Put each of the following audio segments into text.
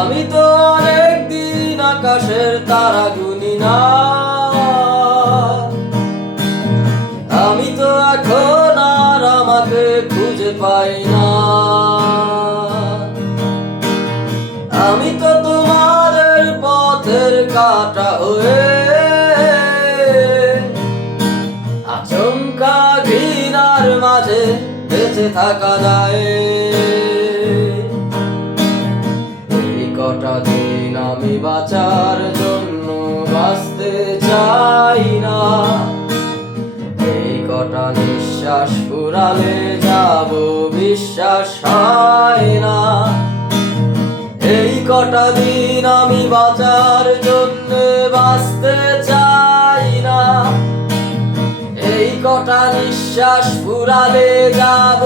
আমি তো অনেক দিন আকাশের তারা গুনি না, আমি তো এখন আর আমাকে খুঁজে পাই না। আমি তো তোমাদের পথের কাটা হয়ে আচমকা ঘৃণার মাঝে বেঁচে থাকা যায়। এই কটা দিন আমি বাঁচার জন্য বাঁচতে চাই না, এই কটা নিঃশ্বাস ফুরালে যাব বিশ্বাস হয় না। এই কটা দিন আমি বাঁচার জন্য বাঁচতে চাই না, এই কটা নিঃশ্বাস ফুরালে যাব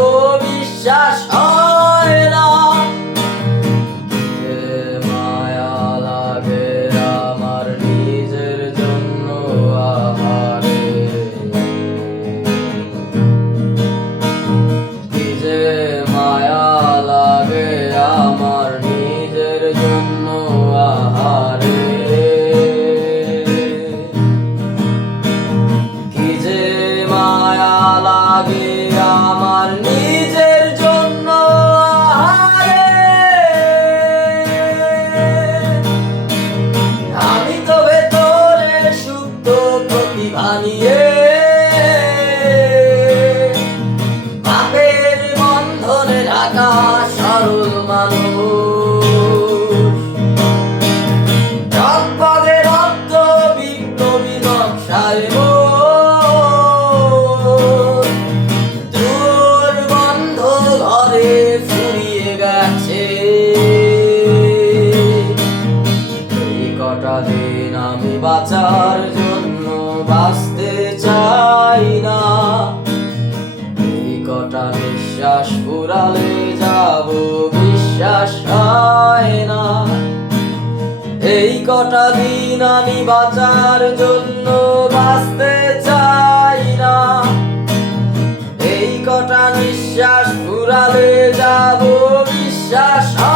বিশ্বাস হয় না। যে মায়া লাগে আমার নিজের জন্য আহারে, কি যে মায়া লাগে আমার নিজের জন্য আহারে, কি যে মায়া লাগে আমার নিজের জন্য আহারে। আমি তো ভেতরে সুপ্ত প্রতিভা নিয়ে পাপের বন্ধনে ঢাকা সরল মানুষ, জগপদে রক্ত বিপ্লবী নকশায় দুর্গন্ধ ঘরে ফুরিয়ে গেছে। এই কটা দিন আমি বাঁচার জন্য বাঁচতে চাই না, এই কটা নিঃশ্বাস ফুরালে যাব বিশ্বাস হয় না। এই কটা দিন আমি বাঁচার জন্য বাঁচতে চাই না, এই কটা নিঃশ্বাস ফুরালে যাব বিশ্বাস হয় না।